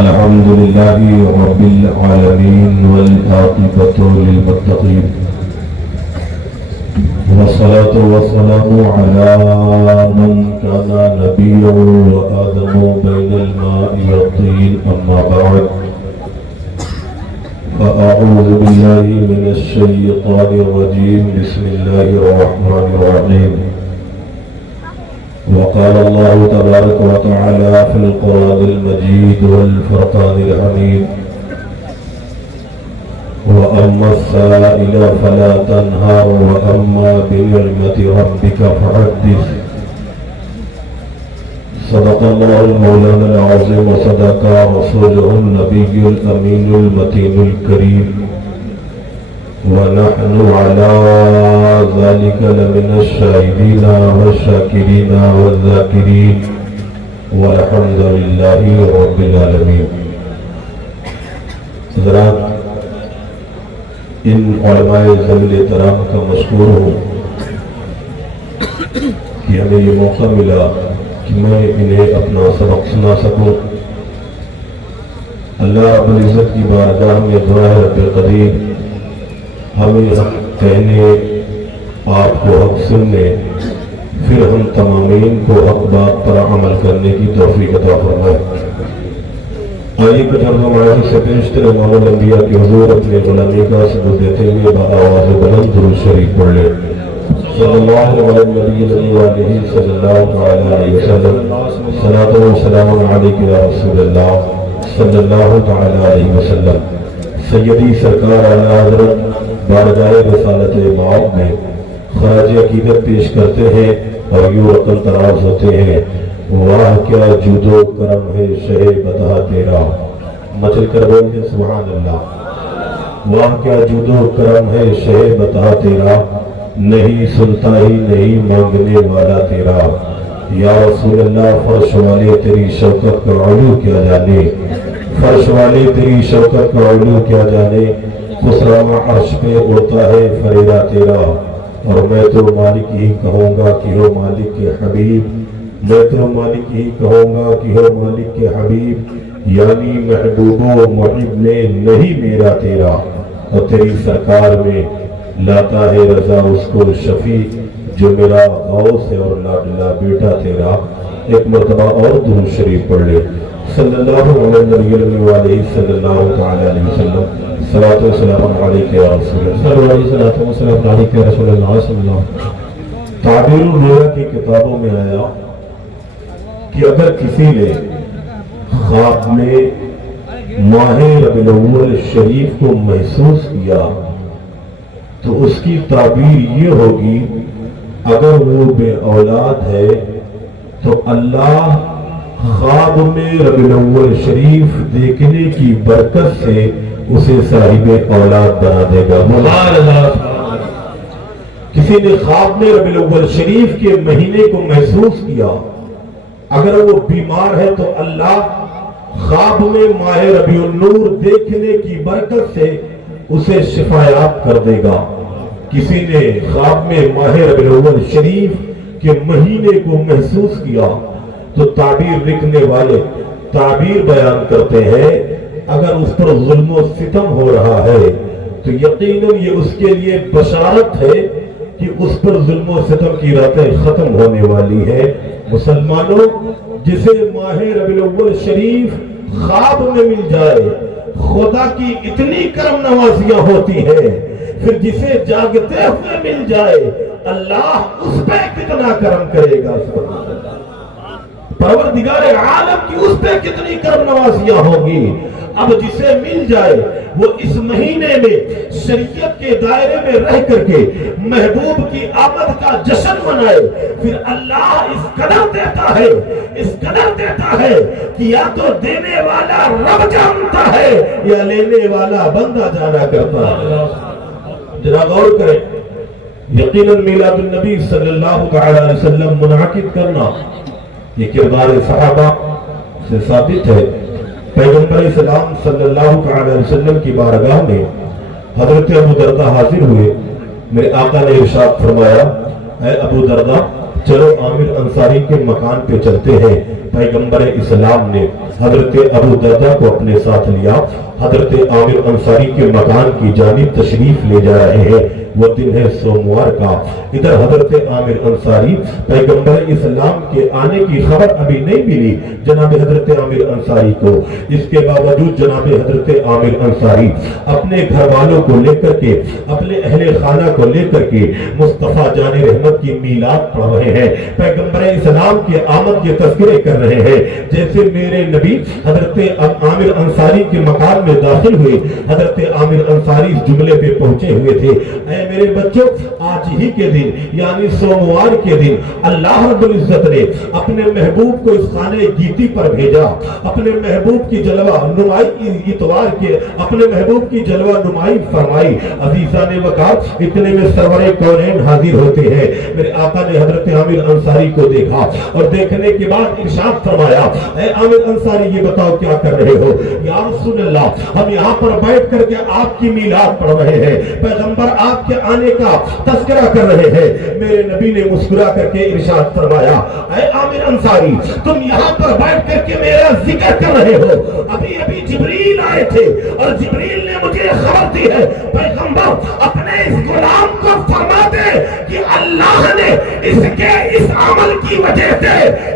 الحمد لله رب العالمين والعاقبة للمتقين والصلاة والسلام على من كان نبيا وآدم بين الماء والطين أما بعد فأعوذ بالله من الشيطان الرجيم بسم الله الرحمن الرحيم وقال الله تبارك وتعالى في القرآن المجيد والفرقان الحميد وأما السائل فلا تنهر وأما بنعمة ربك فحدث صدق الله المولانا العظيم وصدق رسوله النبي الأمين المتين الكريم ونحن على ذلك لمن الشاهدين والشاكرين والذاكرين والحمد لله رب العالمين. حضرات، ان علماء ذوی احترام کا مشکور ہوں کہ ہمیں یہ موقع ملا کہ میں انہیں اپنا سبق سنا سکوں. اللہ رب العزت کی بارگاہ میں دعا ہے رب قدیر ہمیں حق کہنے، آپ کو حق سننے، پھر ہم تمامین کو حق بات پر عمل کرنے کی توفیق عطا فرمائے. آئیے کچھ فرمایا سے پیشتر مولا الانبیاء کے حضور اپنے غلامی کا ثبوت دیتے ہوئے بآواز بلند درود شریف پڑھ لیں. صلی اللہ علیہ وآلہ صلی اللہ علیہ وسلم. صلاۃ و سلام علیک یا رسول اللہ صلی اللہ علیہ وسلم. سیدی سرکار اعلیٰ حضرت بارگاہ رسالت مآب میں خراج عقیدت پیش کرتے ہیں اور یوں عقل تراز ہوتے ہیں. واہ کیا جود و کرم ہے شہ بتا تیرا. مچل کر بولتے سبحان اللہ. واہ کیا جود و کرم ہے شہ بتا تیرا، نہیں سنتا ہی نہیں مانگنے والا تیرا. یا رسول اللہ فرش والے تیری شوکت کا علو کیا جانے، فرش والے تیری شوکت کا علو کیا جانے. خسرامہ عرش پہ اڑتا ہے فریرہ تیرا، اور میں تو مالک ہی کہوں گا کہ ہو مالک کے حبیب. میں تو مالک ہی کہوں گا کہ ہو مالک کے حبیب. یعنی محبوب و محب نے نہیں میرا تیرا، اور تیری سرکار میں لاتا ہے رضا اس کو شفیع جو میرا غوث ہے اور لاڈلا بیٹا تیرا. ایک مرتبہ اور درود شریف پڑھ لے. صلی اللہ علیہ وآلہ صلی اللہ علیہ وسلم. صلاۃ و سلام علیک یا رسول اللہ. صلاۃ و سلام علیک یا رسول اللہ صلی اللہ. تعبیر الرؤیا کی کتابوں میں آیا کہ اگر کسی نے خواب میں ماہ ربیع الاول شریف کو محسوس کیا تو اس کی تعبیر یہ ہوگی اگر وہ بے اولاد ہے تو اللہ خواب میں ربیع الاول شریف دیکھنے کی برکت سے اسے صاحب اولاد بنا دے گا. کسی نے خواب میں ربیع الاول شریف کے مہینے کو محسوس کیا، اگر وہ بیمار ہے تو اللہ خواب میں ماہ ربیع النور دیکھنے کی برکت سے اسے شفا یاب کر دے گا. کسی نے خواب میں ماہ ربیع الاول شریف کے مہینے کو محسوس کیا تو تعبیر لکھنے والے تعبیر بیان کرتے ہیں اگر اس پر ظلم و ستم ہو رہا ہے تو یقیناً یہ اس کے لیے بشارت ہے کہ اس پر ظلم و ستم کی راتیں ختم ہونے والی ہے. مسلمانوں، جسے ماہ ربیع الاول شریف خواب میں مل جائے خدا کی اتنی کرم نوازیاں ہوتی ہیں، پھر جسے جاگتے ہوئے مل جائے اللہ اس پہ کتنا کرم کرے گا. پروردگار عالم کی اس پہ کتنی کرم نوازیاں ہوں گی. اب جسے مل جائے وہ اس مہینے میں شریعت کے دائرے میں رہ کر کے محبوب کی آمد کا جشن منائے، پھر اللہ اس قدر دیتا ہے، اس قدر دیتا ہے کہ یا تو دینے والا رب جانتا ہے یا لینے والا بندہ جانا کرتا ہے. ذرا غور کریں. یقیناً میلاد النبی صلی اللہ علیہ وسلم منعقد کرنا یہ کردار صحابہ سے ثابت ہے. پیغمبر اسلام صلی اللہ علیہ وسلم کی بارگاہ میں حضرت ابو دردہ حاضر ہوئے. میرے آقا نے ارشاد فرمایا، اے ابو دردہ चलो आमिर अंसारी के मकान पे चलते हैं। पैगंबर इस्लाम ने हजरत अबू दर्दा को अपने साथ लिया, हजरत आमिर अंसारी के मकान की जानिब तशरीफ ले जा रहे हैं। वो दिन है सोमवार का। इधर हजरत आमिर अंसारी, पैगंबर इस्लाम के आने की खबर अभी नहीं मिली जनाब हजरत आमिर अंसारी को। इसके बावजूद जनाब हजरत आमिर अंसारी अपने घर वालों को लेकर के, अपने अहले खाना को लेकर के मुस्तफा जाने रहमत की मीलाद पढ़ रहे हैं, पैगंबर इस्लाम के आमद के तज़किरे कर रहे हैं। जैसे मेरे नबी हजरत आमिर अंसारी के मकान में दाखिल हुए, हजरत आमिर अंसारी इस जुमले पे पहुंचे हुए थे, ऐ मेरे बच्चों, आज ही के दिन यानी सोमवार के दिन अल्लाह रब्बुल इज्जत ने अपने महबूब को इस खाने गीती पर भेजा, अपने महबूब की जलवा नुमाई इतवार के अपने महबूब की जलवा नुमाई फरमाई। अजीजा ने वकार इतने में सरवरे कौनैन हाजिर होते हैं। मेरे आका ने हजरत आमिर अंसारी को देखा और देखने के बाद इरशाद फरमाया, ऐ आमिर अंसारी ये बताओ क्या कर रहे हो? या रसूलल्लाह, हम यहाँ पर बैठ करके आपकी मीलाद पढ़ रहे हैं, पैगंबर आपके आने का तज़किरा कर रहे हैं। मेरे नबी ने मुस्कुरा करके इरशाद फरमाया, ऐ आमिर अंसारी, तुम यहाँ पर बैठ करके मेरा जिक्र कर रहे हो। अभी अभी जिब्रील आए थे और जिब्रील ने मुझे खबर दी है, पैगंबर अपने इस गुलाम को फरमा दे कि अल्लाह ने इसके इस अमल की वजह से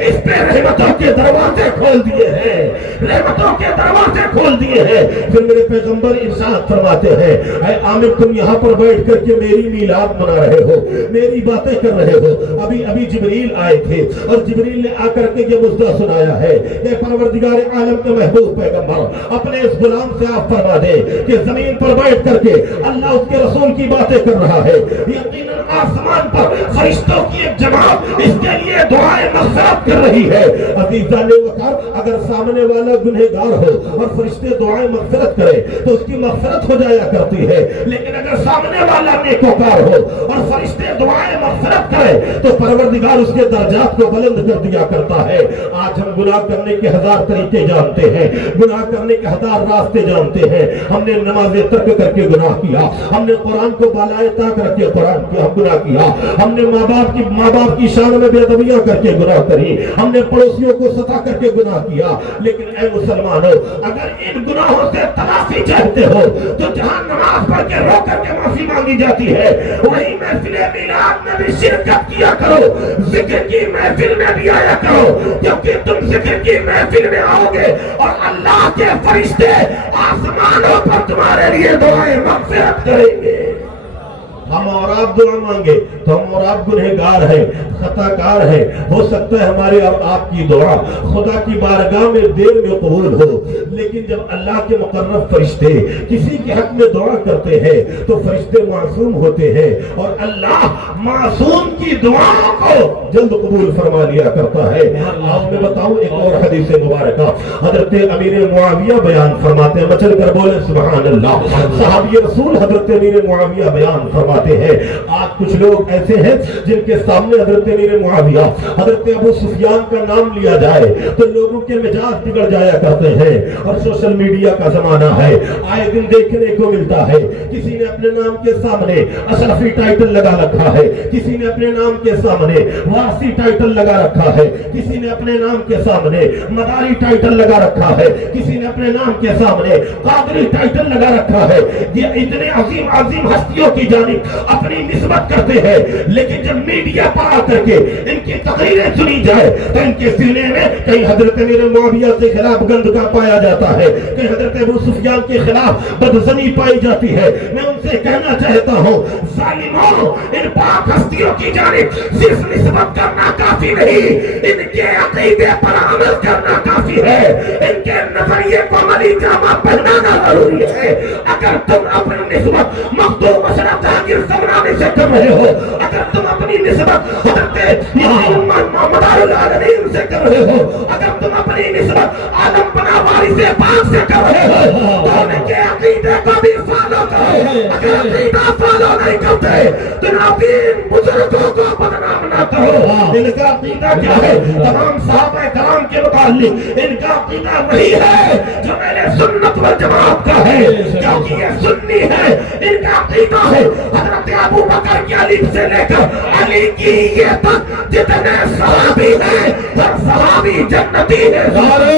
इस पे रहमतों के दरवाजे खोल दिए हैं, रहमतों के दरवाजे खोल दिए हैं। फिर मेरे पैगंबर इरशाद फरमाते हैं, ऐ आमिर, तुम यहाँ पर बैठ करके मेरी मीलाद मना रहे हो, मेरी बातें कर रहे हो। अभी अभी जिब्रील आए थे और जिब्रील ने आकर के ये मुद्दा सुनाया है, ये परवरदिगार आलम के महबूब पैगंबर, अपने इस गुलाम से आप फरमा दे कि जमीन पर बैठ करके अल्लाह उसके रसूल की बातें कर रहा है। यकीनन आसमान पर फरिश्तों की एक जमात इसके लिए दुआएं मग़फ़िरत कर रही है। अज़ीज़ान वक़ार, अगर सामने वाला गुनहगार हो और फरिश्ते दुआएं मग़फ़िरत करें तो उसकी मग़फ़िरत हो जाया करती है, लेकिन अगर सामने वाला नेकोकार हो और फरिश्ते दुआएं मग़फ़िरत करें तो परवरदिगार उसके दर्जात को बुलंद कर दिया करता है। आज हम गुनाह करने के हजार तरीके जानते हैं, गुनाह करने के हजार रास्ते जानते हैं। हमने नमाज़ें तर्क करके गुनाह किया, हमने कुरान को बालाए ताक रख के कुरान किया गुनाह किया, हमने माँ बाप की शान में बेअदबियां करके गुनाह करी, हमने पड़ोसियों को सता करके गुनाह किया। लेकिन ऐ मुसलमानों, अगर इन गुनाहों से तलाफी चाहते हो तो जहां नमाज पढ़ के रो करके माफी मांगी जाती है, वही महफिल मिलाद में भी शिरकत किया करो, जिक्र की महफिल में भी आया करो, क्योंकि तुम जिक्र की महफिल में आओगे और अल्लाह के फरिश्ते आसमानों पर तुम्हारे लिए दुआएं मग़फ़िरत करेंगे। हम और आप दुआ मांगे तो हम और आप गुनहगार हैं, खताकार हैं। हो सकता है हमारे और आपकी दुआ खुदा की बारगाह में देर में कबूल हो, लेकिन जब अल्लाह के मुकर्रब फरिश्ते किसी के हक में दुआ करते हैं तो फरिश्ते मासूम होते हैं और अल्लाह मासूम की दुआओं को जल्द कबूल फरमा लिया करता है। आज मैं बताऊं एक और हदीस मुबारक, हजरत अमीर मुआविया बयान फरमाते हैं, मचल कर बोले सुभान अल्लाह। सहाबी रसूल हजरत अमीर मुआविया बयान फरमाते हैं, आज कुछ लोग ऐसे हैं जिनके सामने हजरत अमीर मुआविया, हजरत अबू सुफियान का नाम लिया जाए तो लोगों के मिजाज बिगड़ जाया करते हैं। और सोशल मीडिया का जमाना है, आए दिन देखने को मिलता है, किसी ने अपने नाम के सामने अशरफी टाइटल लगा रखा है, किसी ने अपने नाम के सामने वासी टाइटल लगा रखा है, किसी ने अपने नाम के सामने मदारी टाइटल लगा रखा है, किसी ने अपने नाम के सामने कादरी टाइटल लगा रखा है। ये इतने अजीम अजीम हस्तियों की जानिब अपनी निस्बत करते हैं, लेकिन जब मीडिया पर आकर के इनकी तकरीरें सुनी जाए तो इनके सीने में कहीं हजरत अमीर मुआविया के खिलाफ गंदगा पाया जाता है, कहीं हजरत अबू सुफियान के खिलाफ बदजनी पाई जाती है। मैं उनसे कहना चाहता हूँ, जालिमों, इन पाक हस्तियों की जानिब सिर्फ निस्बत करना काफी नहीं, इनके अकीदे पर अमल करना काफी है, इनके नजरिए को अमली जामा पहनाना जरूरी है। अगर तुम अपनी निस्बत मखदूम अशरफ जहांगीर ज़मरानी से कर रहे हो, अगर तुम अपनी निस्बत मदारुल आलमीन से कर रहे हो, अगर तुम अपनी निस्बत आलम पनावारी से पाक से कर रहे हो, तो उनके अकीदे को भी फॉलो करो। अगर अकीदा फॉलो नहीं करते तो नबीन बुजुर्गों को बदनाम ना करो। इनका अकीदा क्या है? तमाम सहाबा कराम के मुताल्लिक इनका अकीदा वही है जो मेरे सुन्नत वल जमात का है, क्योंकि ये सुन्नी है। इनका अकीदा है हजरत ابو بکر کی الف سے لے کر علی کی یہ تک جتنے صحابی ہیں ہر صحابی جنتی ہے. نعرہ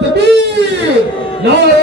تکبیر، نعرہ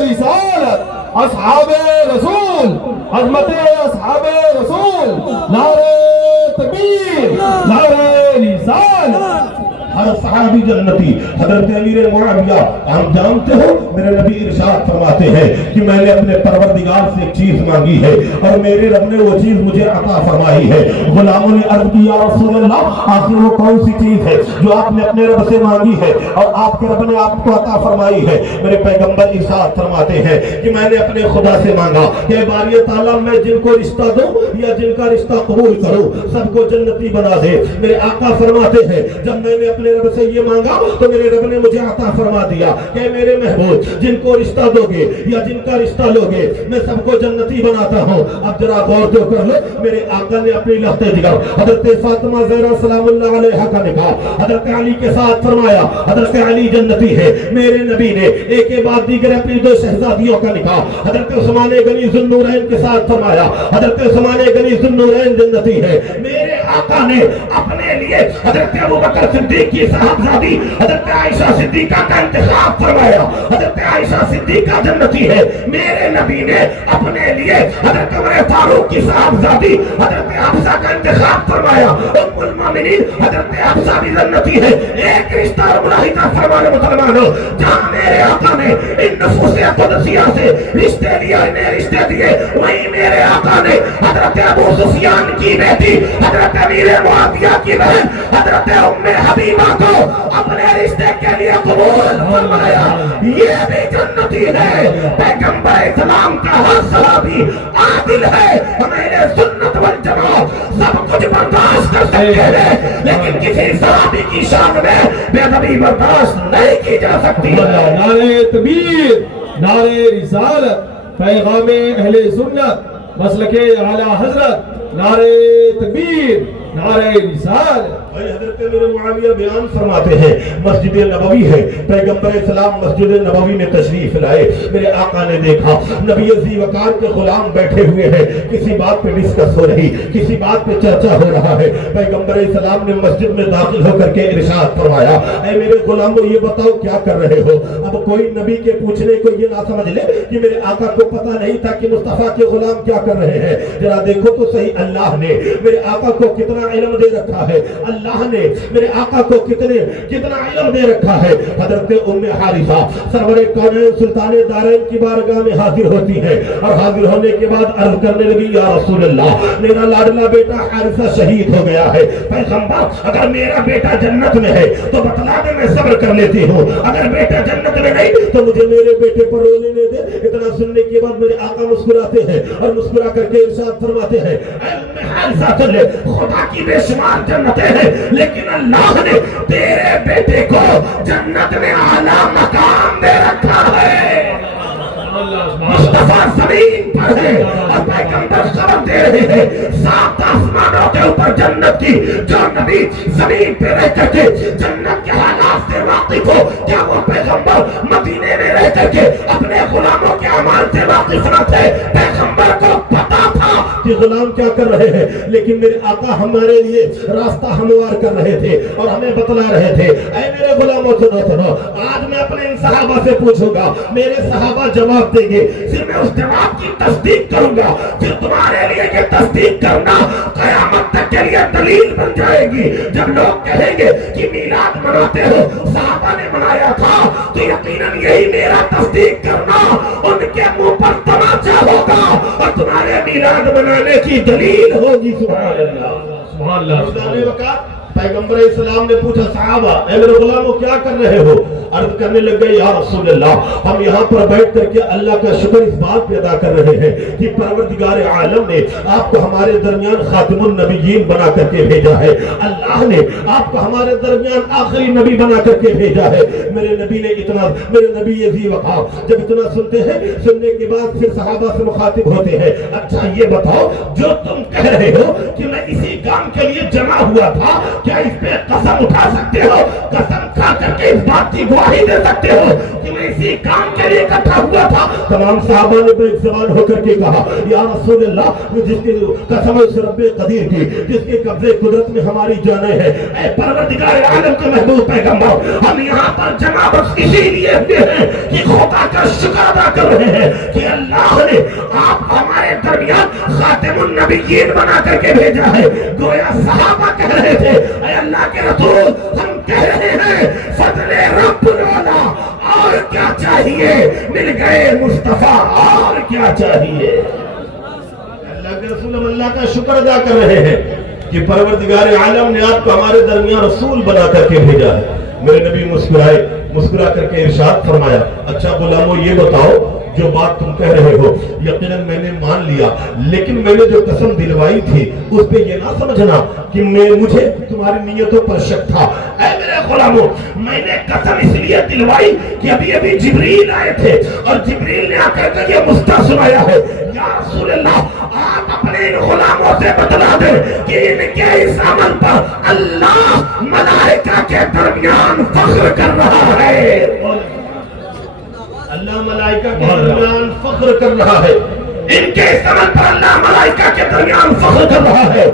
رسالت، اصحاب رسول، عظمت اصحاب رسول، نعرہ تکبیر، نعرہ رسالت. ہر صحابی جنتی. حضرت امیر معاویہ آپ جانتے ہو میرے نبی ارشاد فرماتے ہیں کہ میں نے اپنے پروردگار سے ایک چیز مانگی ہے اور میرے رب نے وہ چیز مجھے عطا فرمائی ہے. غلاموں نے عرض کی یا رسول اللہ آخر وہ کون سی چیز ہے جو آپ نے اپنے رب سے مانگی ہے اور آپ کے رب نے آپ کو عطا فرمائی ہے؟ میرے پیغمبر ارشاد فرماتے ہیں کہ میں نے اپنے خدا سے مانگا کہ باری تعالیٰ میں جن کو رشتہ دوں یا جن کا رشتہ قبول کروں سب کو جنتی بنا دے. میرے آقا فرماتے ہیں جب میں نے اپنے رب سے یہ مانگا تو میرے رب نے مجھے عطا فرما دیا کہ میرے محبوب جن کو رشتہ دو گے یا جن کا رشتہ لو گے میں سب کو جنتی بناتا ہوں. اب ذرا غور تو کر لو میرے آقا نے اپنی لخت جگر حضرت فاطمہ زہرا سلام اللہ علیہا کا نکاح حضرت علی کے ساتھ فرمایا. حضرت علی جنتی ہے. میرے نبی نے ایک کے بعد دیگر اپنی دو شہزادیوں کا نکاح حضرت عثمان غنی ذو النورین کے ساتھ فرمایا. حضرت عثمان غنی ذو النورین جنتی ہے. میرے آقا نے اپنے لیے حضرت ابوبکر صدیق کی صاحبزادی حضرت عائشہ صدیقہ کا انتخاب فرمایا. حضرت عائشہ صدیقہ جنتی ہے. میرے نبی نے اپنے لیے حضرت عمر فاروق کی صاحبزادی حضرت حفصہ کا انتخاب فرمایا. ام المومنین حضرت حفصہ بھی جنتی ہے. ایک رشتہ اور ملاحظہ فرمانے مسلمانوں جہاں میرے آقا نے ان نفوس قدسیہ سے رشتے لیے انہیں رشتے دیے وہیں میرے آقا نے حضرت ابو سفیان کی بیٹی حضرت امیر معاویہ کی بہن حضرت ام حبیبہ کو اپنے رشتے کے لیے قبول فرمایا. یہ بھی جنتی ہے. پیغمبر اسلام کا ہر صحابی عادل ہے. میرے سنت والجماعت سب کچھ برداشت کر سکتے ہیں لیکن کسی صحابی کی شان میں بے ادبی برداشت نہیں کی جا سکتی. نعرہ تکبیر، نعرہ رسالت، پیغام اہل سنت، مسلک اعلی حضرت، نعرہ تکبیر، نعرہ رسالت. حضرت امیر معاویہ بیان فرماتے ہیں مسجد نبوی ہے. پیغمبر اسلام مسجد نبوی میں تشریف لائے. میرے آقا نے دیکھا نبی ذی وقار کے غلام بیٹھے ہوئے ہیں. کسی بات پہ ڈسکس ہو رہی کسی بات پہ چرچا ہو رہا ہے. پیغمبر اسلام نے مسجد میں داخل ہو کر کے ارشاد فرمایا اے میرے غلاموں یہ بتاؤ کیا کر رہے ہو؟ اب کوئی نبی کے پوچھنے کو یہ نہ سمجھ لے کہ میرے آقا کو پتہ نہیں تھا کہ مصطفیٰ کے غلام کیا کر رہے ہیں. ذرا دیکھو تو صحیح اللہ نے میرے آقا کو کتنا علم دے رکھا ہے. اللہ نے میرے آقا کو کتنا علم دے رکھا ہے. حضرت ام حارثہ سرور کونین سلطان دارین کی بارگاہ میں حاضر ہوتی ہے اور حاضر ہونے کے بعد عرض کرنے لگی یا رسول اللہ میرا لاڈلا بیٹا حارثہ شہید ہو گیا ہے. پیغمبر اگر میرا بیٹا جنت میں ہے تو بتلا دے میں صبر کر لیتی ہوں. اگر بیٹا جنت میں نہیں تو مجھے میرے بیٹے پر رونے نہیں دے. اتنا سننے کے بعد میرے آقا مسکراتے ہیں اور مسکرا کر کے ارشاد فرماتے ہیں اے ام حارثہ چلے خدا کی بے شمار جنتیں ہیں لیکن اللہ نے تیرے بیٹے کو جنت میں اعلیٰ مقام دے رکھا ہے. مصطفیٰ زمین پر ہے اور پیغمبر خبر دے رہے ہیں 7 آسمانوں کے اوپر جنت کی. جو نبی زمین پہ رہ کر کے جنت کے حالات سے واقف ہو کیا وہ پیغمبر مدینے میں رہ کر کے اپنے غلاموں کے اعمال سے واقف نہ تھے؟ پیغمبر کو پتا تھا کہ غلام کیا کر رہے ہیں لیکن میرے آقا ہمارے لیے راستہ ہموار کر رہے تھے اور ہمیں بتلا رہے تھے. اے میرے غلاموں سنو آج میں اپنے ان صحابہ سے پوچھوں گا میرے صحابہ جواب دیں گے پھر میں اس جواب کی تصدیق کروں گا. پھر تمہارے لیے یہ تصدیق کرنا قیامت تک کے لیے دلیل بن جائے گی. جب لوگ کہیں گے کہ میلاد مناتے ہو صحابہ نے منایا تھا تو یقیناً یہی میرا تصدیق کرنا ان کے منہ پر تماچا ہوگا اور تمہارے میلاد منانے کی دلیل ہوگی. سبحان اللہ سبحان اللہ. پیغمبر اسلام نے پوچھا صحابہ اے میرے غلاموں کیا کر رہے ہو؟ عرض کرنے لگ گئے یا رسول اللہ ہم یہاں پر بیٹھ کر کے اللہ کا شکر اس بات پہ ادا کر رہے ہیں کہ پروردگار عالم نے آپ کو ہمارے درمیان خاتم النبیین بنا کر کے بھیجا ہے. اللہ نے آپ کو ہمارے درمیان آخری نبی بنا کر کے بھیجا ہے. میرے نبی ذی وقار جب اتنا سنتے ہیں سننے کے بعد پھر صحابہ سے مخاطب ہوتے ہیں اچھا یہ بتاؤ جو تم کہہ رہے ہو کہ میں اسی کام کے لیے جمع ہوا تھا کیا اس پہ قسم اٹھا سکتے ہو؟ قسم کھا کر کے اس بات کی गवाही दे सकते हो कि मैं इसी काम के लिए इकट्ठा हुआ था। तमाम सहाबा ने एक जबान होकर के कहा, या रसूल अल्लाह, जिसके कसम उस रब्बे कदीर की, जिसके कब्जे कुदरत में हमारी जानें हैं, ऐ परवरदिगार आलम के महबूब पैगंबर, हम यहाँ पर जमा बस इसीलिए हुए हैं कि खुदा का शुक्र अदा कर रहे हैं कि अल्लाह ने आप हमारे दरमियान खातिमुन नबिय्यीन बना करके भेजा है। गोया सहाबा कह रहे थे, ऐ अल्लाह के रसूल, हम कह रहे हैं फजले रब्बुल आला, और क्या चाहिए, मिल गए मुस्तफा, और क्या चाहिए। अल्लाह के रसूल हम अल्लाह का शुक्र अदा कर रहे हैं कि परवरदिगार आलम ने आपको हमारे दरमियान रसूल बना करके भेजा है। मेरे नबी मुस्कुराए, मुस्कुरा करके इरशाद फरमाया, अच्छा गुलामो ये बताओ, जो बात तुम कह रहे हो यकीनन मैंने मान लिया, लेकिन मैंने जो कसम दिलवाई थी उस पे ये ना समझना कि मुझे तुम्हारी नीयतों पर शक था। ऐ मेरे गुलामों, मैंने कसम इसलिए दिलवाई कि अभी अभी जिब्रील आए थे और जिब्रील ने आकर के ये मुस्ता सुनाया है, या रसूल अल्लाह, आप अपने इन गुलामों से बतला दे कि इनके इस अमल पर अल्लाह मलाइका के दरमियान फख्र कर रहा है। अल्लाह मलाइका के दरमियान फख्र कर रहा है, इनके इस अमल पर अल्लाह मलाइका के दरमियान फख्र कर रहा है।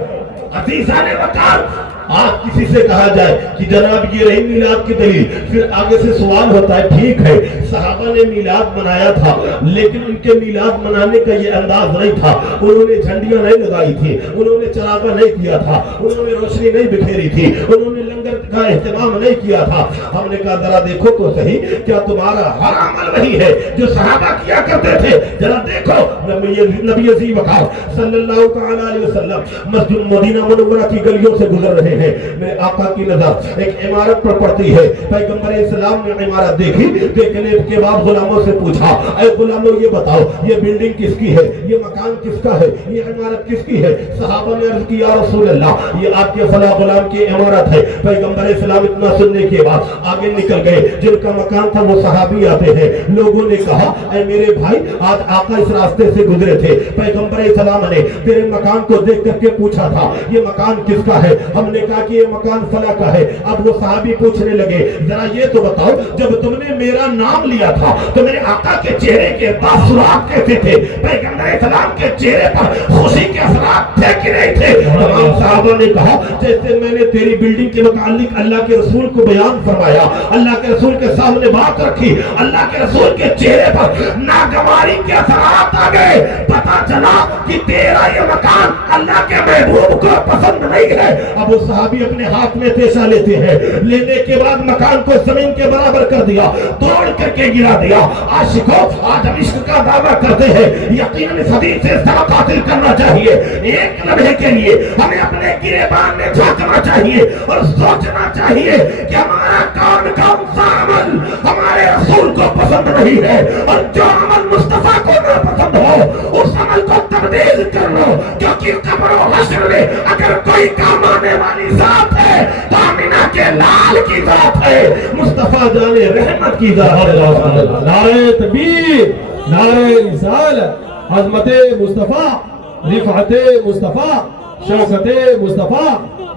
अजीज़ान वक़ार, आप किसी से कहा जाए कि जनाब ये रही मीलाद की दलील, फिर आगे से सवाल होता है, ठीक है सहाबा ने मीलाद मनाया था, लेकिन उनके मीलाद मनाने का ये अंदाज नहीं था, उन्होंने झंडियां नहीं लगाई थी, उन्होंने चरागा नहीं किया था, उन्होंने रोशनी नहीं बिखेरी थी, उन्होंने लंगर का एहतमाम नहीं किया था। हमने कहा जरा देखो तो सही, क्या तुम्हारा हर अमल वही है जो सहाबा किया करते थे? जरा देखो, नबी अज़ीज़ वक़ार सल्लल्लाहु तआला अलैहि वसल्लम मस्जिद मदीना मुनव्वरा की गलियों से गुजर रहे हैं, मेरे आका की नजर एक इमारत पर पड़ती है। पैगंबर इस्लाम ने इमारत देखी, देखने के बाद गुलामों से पूछा, ऐ गुलामों ये बताओ, ये बिल्डिंग किसकी है, ये मकान किसका है, ये इमारत किसकी है? सहाबा ने अर्ज की, या रसूल अल्लाह, ये आपके फला गुलाम की इमारत है। पैगंबर इस्लाम इतना सुनने के बाद आगे निकल गए, जिनका मकान था वो सहाबी आते हैं। लोगों ने कहा, ऐ मेरे भाई, आज आका इस रास्ते से गुजरे थे, पैगंबर इस्लाम ने तेरे मकान को देख करके पूछा था ये मकान किसका है? हमने कहा कि ये मकान फला का है। अब वो सहाबी पूछने लगे, जरा ये तो बताओ, जब तुमने मेरा नाम लिया था तो मेरे आका के चेहरे के तासुरात कैसे थे? पैगंबर इस्लाम के चेहरे पर खुशी के असरात थे कि नहीं थे? तमाम सहाबा ने कहा, जैसे मैंने तेरी बिल्डिंग के मुतालिक अल्लाह के रसूल को बयान फरमाया, अल्लाह के रसूल के सामने बात रखी, अल्लाह के रसूल के चेहरे पर नागवारी के असरात आ गए। पता चला कि तेरा ये मकान अल्लाह के महबूब को पसंद नहीं है। अब वो सहाबी अपने हाथ में पेशा लेते हैं, लेने के बाद मकान को जमीन के बराबर कर दिया, तोड़ करके गिरा दिया। आशिकों, आज हम इश्क का दावा करते हैं, यकीनन इस हदीस से सबक हासिल करना चाहिए। एक लम्हे के लिए हमें अपने गिरेबान में झांकना चाहिए और सोचना चाहिए कि हमारा कौन कौन सा अमल हमारे रसूल को पसंद नहीं है, और जो अमल मुस्तफा को ना पसंद हो उस अमल को तब्दील कर लो, क्योंकि कब्र और हश्र में अगर कोई काम आने वाली जात है तो आमिना के लाल की जात है, मुस्तफा जाने रहमत की जात है। नारे तकबीर, नारे रिसालत, अज़मते मुस्तफा, रिफ़अते मुस्तफा, शौकते मुस्तफा,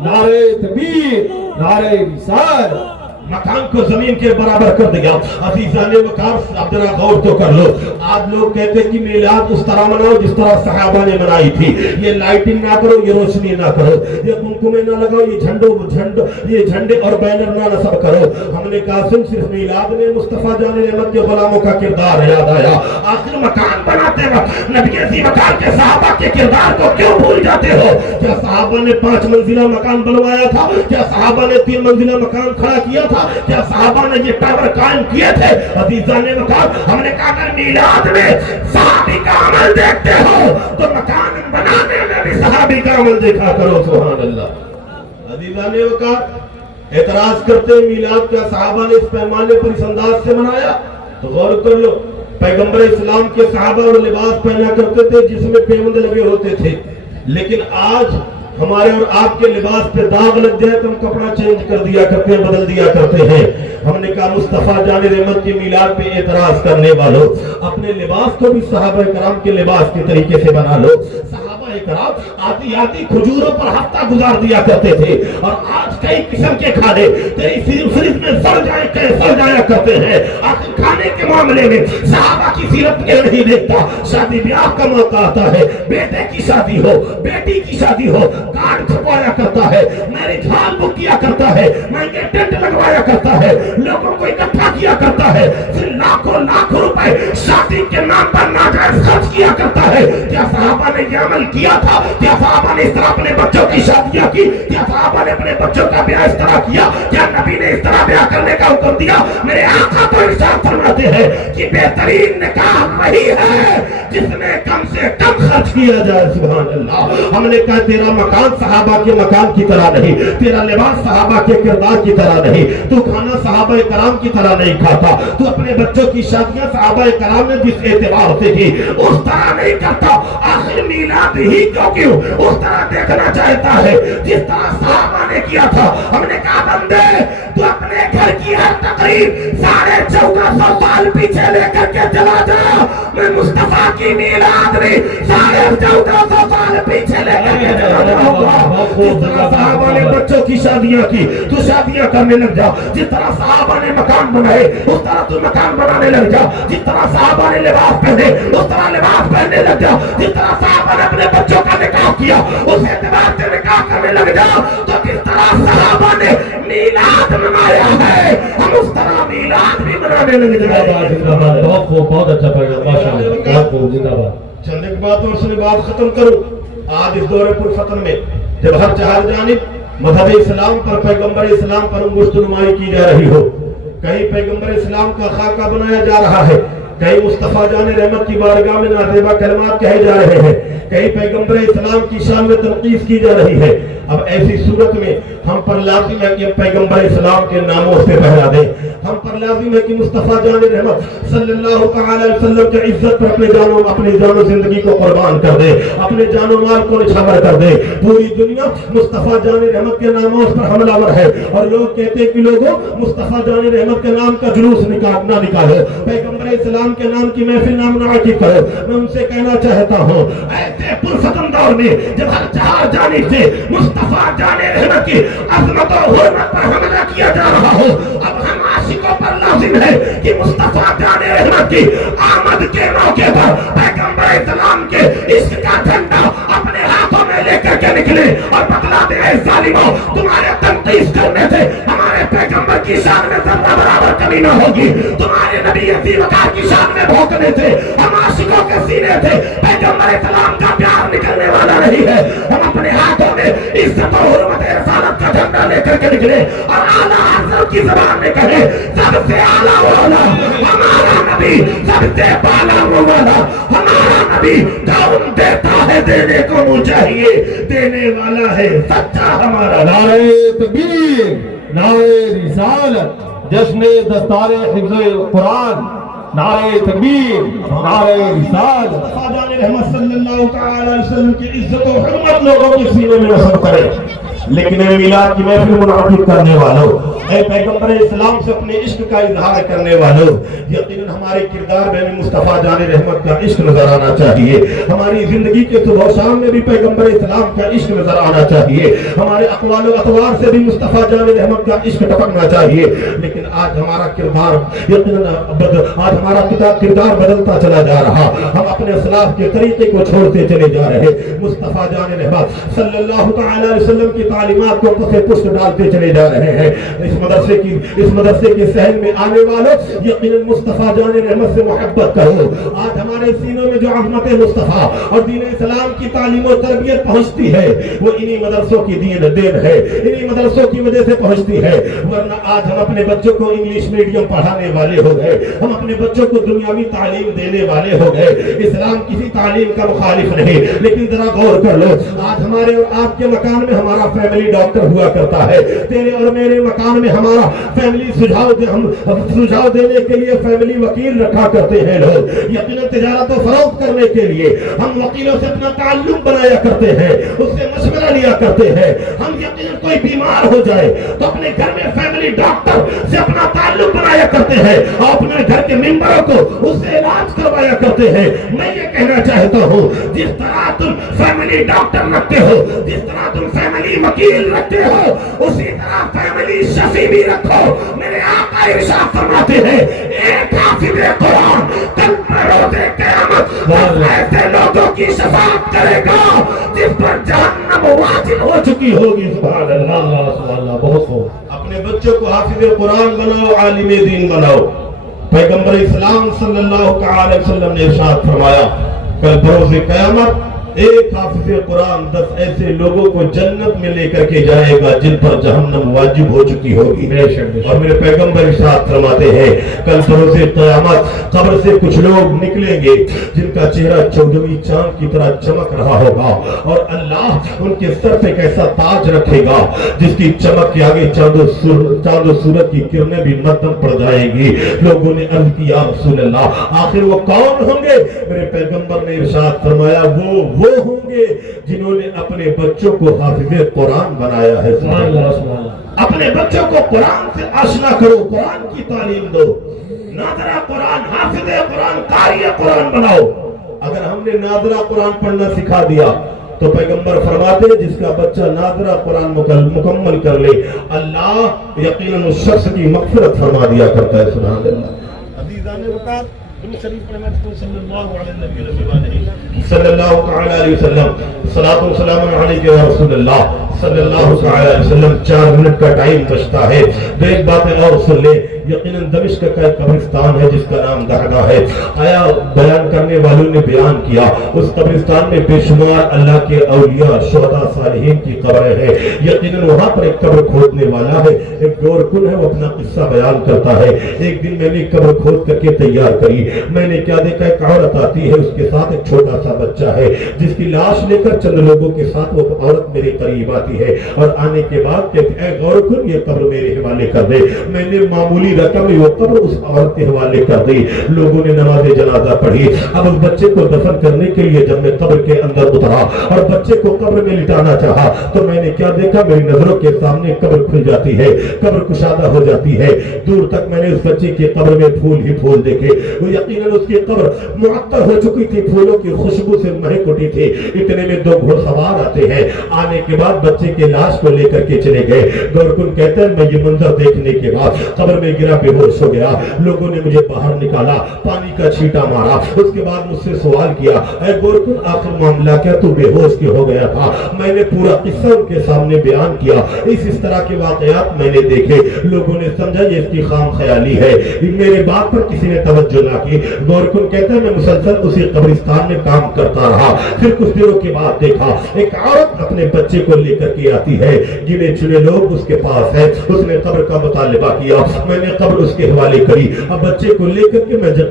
नारे तकबीर, नारे रिसालत। मकान को जमीन के बराबर कर दिया। अज़ीज़ान वक़ार, अब जरा गौर तो कर लो, आज लोग कहते हैं कि मीलाद उस तरह मनाओ जिस तरह सहाबा ने मनाई थी, ये लाइटिंग ना करो, ये रोशनी ना करो, ये कुमकुमे ना लगाओ, ये झंडे और बैनर ना नस्ब करो। हमने कहा सुन, सिर्फ मीलाद में मुस्तफा जाने रहमत के गुलामों का किरदार याद आया। आखिर मकान बनाते वक्त नबी अज़ीज़ वक़ार के सहाबा के किरदार को क्यों भूल जाते हो? क्या सहाबा ने 5 मंजिला मकान बनवाया था? क्या सहाबा ने 3 मंजिला मकान खड़ा किया था? क्या सहाबा ने ये टावर कायम किए थे? अज़ीज़ान वक़ार, हमने कहा अगर मीलाद में सहाबी का अमल देखते हो तो मकान बनाने में भी सहाबी का अमल देखा करो। सुभान अल्लाह। अज़ीज़ान वक़ार एतराज करते हैं, मीलाद क्या सहाबा ने इस पैमाने पर इस अंदाज से मनाया? तो गौर कर लो, पैगंबर इस्लाम के सहाबा वो लिबास पहना करते थे जिसमें पेवंद लगे होते थे, लेकिन आज हमारे और आपके लिबास पे दाग लग जाए तो हम कपड़ा चेंज कर दिया करते हैं, बदल दिया करते हैं। हमने कहा मुस्तफा जाने रहमत के मीलाद पे एतराज करने वालों, अपने लिबास को भी सहाबा कराम के लिबास के तरीके से बना लो। सहाबा صحابہ کرام آتی آتی کھجوروں پر ہفتہ گزار دیا کرتے تھے، اور آج کئی قسم کے کھانے تیری فریج میں سڑ جایا کرتے ہیں۔ آخر کھانے کے معاملے میں صحابہ کی سیرت میں نہیں دیکھتا۔ شادی بیاہ کا موقع آتا ہے، بیٹے کی شادی ہو، بیٹی کی شادی ہو، کارڈ چھپوایا کرتا ہے، میرج ہال بک کیا کرتا ہے، مہنگے ٹینٹ لگوایا کرتا ہے، لوگوں کو اکٹھا کیا کرتا ہے، پھر لاکھوں لاکھوں روپے شادی کے نام پر ناجائز خرچ کیا کرتا ہے۔ کیا صحابہ نے یہ عمل کیا تھا؟ کیا صحابہ نے اس طرح اپنے بچوں کی شادیاں کی؟ کیا صحابہ نے اپنے بچوں کا بیاہ اس طرح کیا؟ کیا نبی نے اس طرح بیاہ کرنے کا حکم دیا؟ میرے آقا تو ارشاد فرماتے ہیں کہ بہترین نکاح وہی ہے جس میں کم سے کم خرچ کیا جائے۔ سبحان اللہ۔ ہم نے کہا تیرا مکان صحابہ کے مکان کی طرح نہیں، تیرا لباس صحابہ کے کردار کی طرح نہیں، تو کھانا صحابہ کرام کی طرح نہیں کھاتا، تو اپنے بچوں کی شادیاں صحابہ کرام نے جس اعتبار سے کی اس طرح نہیں کرتا۔ آخر میلاد ہی کیوں اس طرح دیکھنا چاہتا ہے جس طرح صحابہ نے کیا تھا۔ ہم نے کہا بندے تو اپنے گھر کی ہر تقریب 1450 سال پیچھے لے کر کے چلا جا، میں مصطفیٰ کی میلاد نہیں 1450 سال پیچھے لے کر کے چلا جاؤں گا۔ جس طرح صحابہ نے بچوں کی شادیاں کی تو شادیاں کرنے لگ جا، جس طرح صحابہ نے مکان بنائے اس طرح تو مکان بنانے لگ جا، جس طرح صحابہ نے لباس پہنے اس طرح لباس پہننے لگ جا، جس طرح صحابہ نے اپنے بچوں کا نکاح کیا اس اعتبار سے نکاح کرنے لگ جا، تو جس طرح صحابہ نے میلاد منایا ہے ہم اس طرح میلاد بھی منانے لگ جائیں۔ بہت اچھا پیغام، ماشاءاللہ، بہت خوب، زندہ باد۔ چند ایک باتوں سے بات ختم کروں۔ آج اس دور پرفتن میں جب ہر چہر جانب مذہب اسلام پر، پیغمبر اسلام پر انگشت نمائی کی جا رہی ہو، کہیں پیغمبر اسلام کا خاکہ بنایا جا رہا ہے، کہیں مصطفیٰ جان رحمت کی بارگاہ میں نازیبہ کلمات کہے جا رہے ہیں، کہیں پیغمبر اسلام کی شان میں تنقیص کی جا رہی ہے، اب ایسی صورت میں ہم پر لازم ہے کہ ہم پیغمبر اسلام کے ناموں سے پہرا دیں۔ ہم پر لازم ہے کہ مصطفیٰ جان رحمت صلی اللہ تعالی علیہ وسلم کے عزت پر اپنی جان و زندگی کو قربان کر دے، اپنے جان و مال کو نچھاور کر دے۔ پوری دنیا مصطفیٰ جان رحمت کے ناموں پر حملہ آور ہے، اور لوگ کہتے ہیں کہ لوگوں مصطفیٰ جان رحمت کے نام کا جلوس نہ نکالو، پیغمبر اسلام کے نام کی محفل نہ منعقد کرو۔ میں ان سے کہنا چاہتا ہوں ایسے پرفتن دور میں جب ہر چہار جانب سے مصطفیٰ جان رحمت کی عظمت و حرمت پر حملہ کیا جا رہا ہو، اب ہم عاشقوں پر لازم ہے کہ مصطفیٰ جان رحمت کی آمد کے موقع پر پیغمبر اسلام کے عشق کا جھنڈا اپنے ہاتھوں میں لے کر کے نکلے اور بتلا دے اے ظالموں تمہارے تنقیص کرنے سے ہمارے پیغمبر کی شان میں ذرہ برابر کمی نہ ہوگی، تمہارے نبی عظیم وقار کی شان میں بھونکنے سے ہم عاشقوں کے سینے سے پیغمبر اسلام کا پیار نکلنے والا نہیں ہے۔ ہم اپنے ہاتھوں میں عزت و حرمت رسالت کا جھنڈا لے کر کے نکلے اور اعلیٰ حضرت کی زبان میں کہے سب سے اعلیٰ والا ہمارا نبی، سب سے بالا والا ہمارا نبی، کون دیتا ہے دینے کو وہ چاہیے، دینے والا ہے سچا ہمارا۔ نعرہ تکبیر، نعرہ رسالت، جشن دستار حفظ قرآن، نعرہ تکبیر، نعرہ رسالت۔ مصطفیٰ جان رحمت صلی اللہ تعالی علیہ وسلم کی عزت و حرمت لوگوں کے سینے میں نصب کرے، لیکن اے میلاد کی محفل منعقد کرنے والوں، اے پیغمبر اسلام سے اپنے عشق کا اظہار کرنے والوں، یقیناً ہمارے کردار میں مصطفیٰ جان رحمت کا عشق نظر آنا چاہیے، ہماری زندگی کے صبح و شام میں بھی پیغمبر اسلام کا عشق نظر آنا چاہیے، ہمارے اقوال و اطوار سے بھی مصطفیٰ جان رحمت کا عشق ٹپکنا چاہیے۔ لیکن آج ہمارا کردار آج ہمارا کردار بدلتا چلا جا رہا، ہم اپنے اسلاف کے طریقے کو چھوڑتے چلے جا رہے، مصطفیٰ جان رحمت صلی اللہ تعالی علیہ وسلم کی تعلیمات کو پسے پشت ڈالتے چلے جا رہے ہیں۔ اس مدرسے کے صحن میں آنے والوں یقیناً مصطفیٰ جان رحمت سے محبت کرو۔ آج ہمارے سینوں میں جو عظمت مصطفیٰ اور دین اسلام کی تعلیم و تربیت پہنچتی ہے وہ انہی مدرسوں کی دین ہے، انہی مدرسوں کی وجہ سے پہنچتی ہے، ورنہ آج ہم اپنے بچوں کو انگلش میڈیم پڑھانے والے ہو گئے، ہم اپنے بچوں کو دنیاوی تعلیم دینے والے ہو گئے۔ اسلام کسی تعلیم کا مخالف نہیں، لیکن ذرا غور کر لو آج ہمارے اور آپ کے مکان میں ہمارا फैमिली डॉक्टर हुआ करता है। तेरे और मेरे मकान में हमारा फैमिली सुझाव देने के लिए फैमिली वकील रखा करते हैं लोग। यकीनन तिजारत और फरोख्त करने के लिए हम वकीलों से अपना ताल्लुक बनाया करते हैं, उससे मशवरा लिया करते हैं। हम यकीनन कोई बीमार हो जाए तो अपने घर में फैमिली डॉक्टर से अपना ताल्लुक बनाया करते हैं और अपने घर के मेंबरों को उससे इलाज करवाया करते हैं। मैं ये कहना चाहता हूँ, जिस तरह तुम फैमिली डॉक्टर रखते हो, जिस तरह तुम फैमिली वकील रखते हो, उसी तरह फैमिली शफी भी रखो। मेरे आका इरशाद फरमाते हैं, एक हाफिज़ कुरान कल रोज़े क़यामत ऐसे लोगों की शफाअत करेगा जिस पर जहन्नम वाजिब हो चुकी होगी। सुभान अल्लाह, सुभान अल्लाह। बहुत खूब। अपने बच्चों को हाफिज़ कुरान बनाओ, आलिम दीन बनाओ। पैगंबर इस्लाम सल्लल्लाहु अलैहि वसल्लम ने इरशाद फरमाया, कल बरोज़े क़यामत एक हाफिज़ कुरान 10 ऐसे लोगों को जन्नत में लेकर के जाएगा जिन पर जहन्नम वाजिब हो चुकी होगी। और मेरे पैगंबर इरशाद फरमाते हैं, कल बरोज़े क़यामत कब्र से कुछ लोग निकलेंगे जिनका चेहरा 14वीं चांद की तरह चमक रहा होगा और अल्लाह उनके सर पे एक ऐसा ताज रखेगा जिसकी चमक के आगे चांद और सूरज की किरणें भी मध्यम पड़ जाएगी। लोगों ने अर्ज़ किया, रसूल अल्लाह, आखिर वो कौन होंगे? मेरे पैगंबर ने इरशाद फरमाया, वो होंगे जिन्होंने अपने बच्चों को हाफिज़े कुरान बनाया है। अपने बच्चों को कुरान से आशना करो, कुरान की तालीम दो, नादरा कुरान, हाफिज़े कुरान, कारी कुरान बनाओ। अगर हमने नादरा कुरान पढ़ना सिखा दिया तो पैगंबर फरमाते जिसका बच्चा नादरा कुरान मुकम्मल कर ले, अल्लाह यकीनन उस शख्स की मग़फ़िरत फरमा दिया करता है। सुभान अल्लाह। अज़ीज़ान वक़ार, सल्लल्लाहु अलैहि वसल्लम, सलातो व सलाम अलैका या रसूल अल्लाह सल्लल्लाहु अलैहि वसल्लम। 4 मिनट का टाइम बचता है, तो एक बात और सुन ले। यकीनन दमिश्क का एक कब्रिस्तान है जिसका नाम दहगा है। आया बयान करने वालों ने बयान किया, उस कब्रिस्तान में बेशुमार अल्लाह के औलिया, शुहदा, सालिहीन की कब्रें हैं। यकीनन वहाँ पर एक कब्र खोदने वाला है, एक गोरकुन है, वो अपना किस्सा बयान करता है। एक दिन मैंने कब्र खोद करके तैयार करी। मैंने क्या देखा, एक औरत आती है, उसके साथ एक छोटा सा बच्चा है, जिसकी लाश लेकर चंद लोगों के साथ वो औरत मेरे करीब आती है और आने के बाद कहती है, गौरकुन ये कब्र मेरे हवाले कर दे। मैंने मामूली रकम वो कब्र उस औरत के हवाले कर दी। लोगों ने नमाज़े जनाजा पढ़ी। अब उस बच्चे को दफन करने के लिए जब मैं कब्र के अंदर उतरा और बच्चे को कब्र में लिटाना चाहा तो मैंने क्या देखा, मेरी नजरों के सामने कब्र खुल जाती है, कब्र कुशादा हो जाती है। दूर तक मैंने उस बच्चे की कब्र में फूल ही फूल देखे। वो यकीनन उसकी कब्र मुअत्तर हो चुकी थी, फूलों की खुशबू से महक उठी थी। इतने में 2 घुड़सवार आते हैं। आने के बाद बच्चे के लाश को लेकर के चले गए। गौरकुन कहते हैं, मैं ये मंजर देखने के बाद कब्र में गिरा, बेहोश हो गया। लोगों ने मुझे बाहर निकाला, पानी का छींटा मारा, उसके बाद मुझसे सवाल किया, ऐ गौरकुन आखिर मामला क्या, तू बेहोश क्यों हो गया था? मैंने पूरा किस्सा उनके सामने बयान किया। इस तरह के वाकयात मैंने देखे। लोगों ने समझा ये इसकी खाम ख्याली है। मेरे बात पर किसी ने तवज्जो ना की। गौरकुन कहते हैं, मैं मुसलसल उसी कब्रिस्तान में काम करता रहा। फिर कुछ दिनों के बाद देखा एक औरत अपने बच्चे को लेकर के आती है। गिने चुने लोग उसके पास है। उसने कब्र का मुतालिबा किया, मैंने कब्र उसके हवाले करी। अब बच्चे को लेकर के मैं जब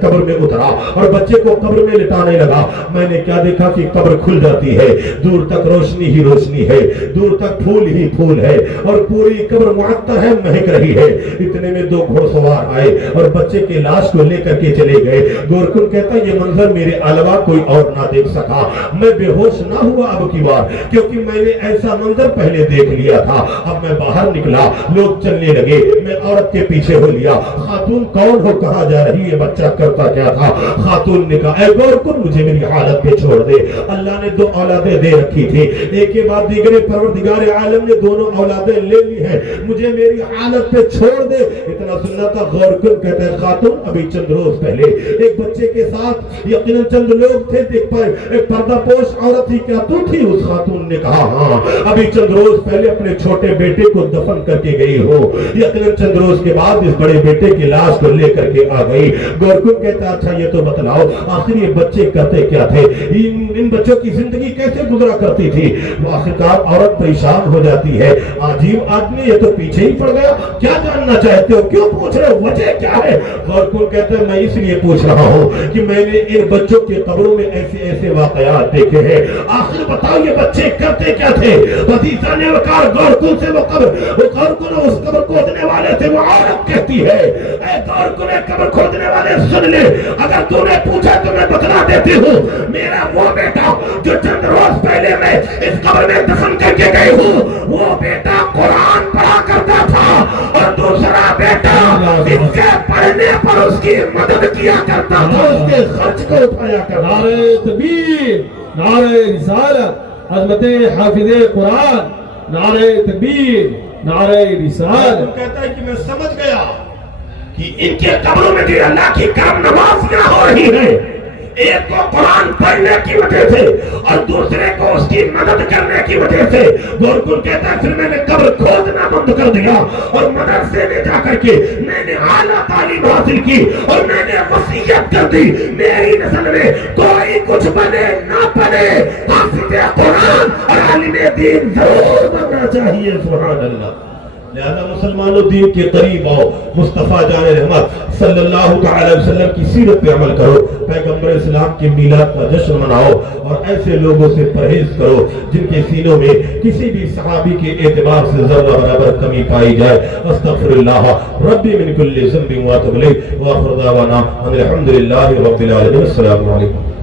कब्र में उतरा और बच्चे को कब्र में लिटाने लगा, मैंने क्या देखा कि कब्र खुल जाती है। दूर तक रोशनी ही रोशनी है, दूर तक फूल ही फूल है और पूरी कब्र मुअत्तर है, महक रही है। इतने में 2 घुड़सवार आए और बच्चे के लाश को लेकर के चले गए। गोरकुन कहता है, ये मंजर मेरे अलावा कोई और ना देख सका। मैं बेहोश ना हुआ अब की बार, क्योंकि मैंने ऐसा मंजर पहले देख लिया था। अब मैं बाहर निकला, लोग चलने लगे, मैं औरत के पीछे हो लिया। खातून कौन हो, कहाँ जा रही है, बच्चा करता क्या था? खातून ने कहा, ऐ गौरकुन मुझे मेरी हालत पे छोड़ दे। अल्लाह ने 2 औलादें दे रखी थी, एक के बाद दीगरे परवरदिगार आलम ने दोनों औलादें ले ली है, मुझे मेरी हालत पे छोड़ दे। इतना सुनना था। गौरकुन कहते हैं, खातून अभी चंद रोज पहले एक बच्चे के साथ यकीनन चंद लोग थे, एक पर्दापोश औरत थी, क्या तू थी? उस खातून ने कहा, हाँ, अभी चंद रोज पहले अपने छोटे बेटे को दफन करके गई हो। यकीनन चंद रोज उसके बाद इस बड़े बेटे की लाश को लेकर के आ गई। गोरकुल कहता अच्छा ये तो बतलाओ आखिर ये बच्चे करते क्या थे, इन बच्चों की जिंदगी कैसे गुजरा करती थी। वो आखिरकार औरत परेशान हो जाती है, अजीब आदमी ये तो पीछे ही पड़ गया, क्या जानना चाहते हो, क्यों पूछ रहे हो, वजह क्या है। गोरकुल कहते हैं मैं इसलिए पूछ रहा हूँ कि मैंने इन बच्चों के कब्रों में ऐसे ऐसे वाकयात देखे हैं, आखिर बताओ ये बच्चे करते क्या थे। वजीफा ने वकार गोरकुल से वो गोरकुल उस कब्र खोदने वाले थे, वो औरत कहती है ऐ गोरकुल कब्र खोदने वाले सुन ले, अगर तूने पूछा तो मैं बता देती हूँ, मेरा वो बेटा जो चंद रोज पहले मैं इस कब्र में दफन करके गई हूँ, वो बेटा कुरान पढ़ा करता था और दूसरा बेटा इसके पढ़ने पर उसकी मदद किया करता था, उसके खर्च को उठाया करता। नारे तकबीर, नारे रिसालत, अज़मते हाफिज़े कुरान, नारे तकबीर, नारे रिसालत। कहता है कि मैं समझ गया कि इनके कब्रों में जो अल्लाह की काम नवाज़ियां हो रही है, एक को कुरान पढ़ने की वजह से और दूसरे को उसकी मदद करने की वजह से। गोरकुल कहता है फिर मैंने कब्र खोदना बंद कर दिया और मदरसे में जाकर के मैंने आला तालीम हासिल की और मैंने वसीयत कर दी मेरी नस्ल में कोई कुछ बने ना बने, हाफिज़े कुरान और आलिमे दीन जरूर बनना चाहिए। सुभान अल्लाह। लिहाजा मुसलमानों दीन के करीब आओ, मुस्तफ़ा जाने रहमत सल्लल्लाहु अलैहि वसल्लम की सीरत पे अमल करो, पैगंबर इस्लाम के मिलाद का जश्न मनाओ और ऐसे लोगों से परहेज करो जिनके सीनों में किसी भी सहाबी के एतबार से जर्रा बराबर कमी पाई जाए। अस्तगफिरुल्लाह रब्बी मिन कुल्ली ज़ंबिन व अतूबु इलैहि व आखिरु दावाना अनिल हम्दुलिल्लाहि रब्बिल आलमीन। अस्सलामु अलैकुम।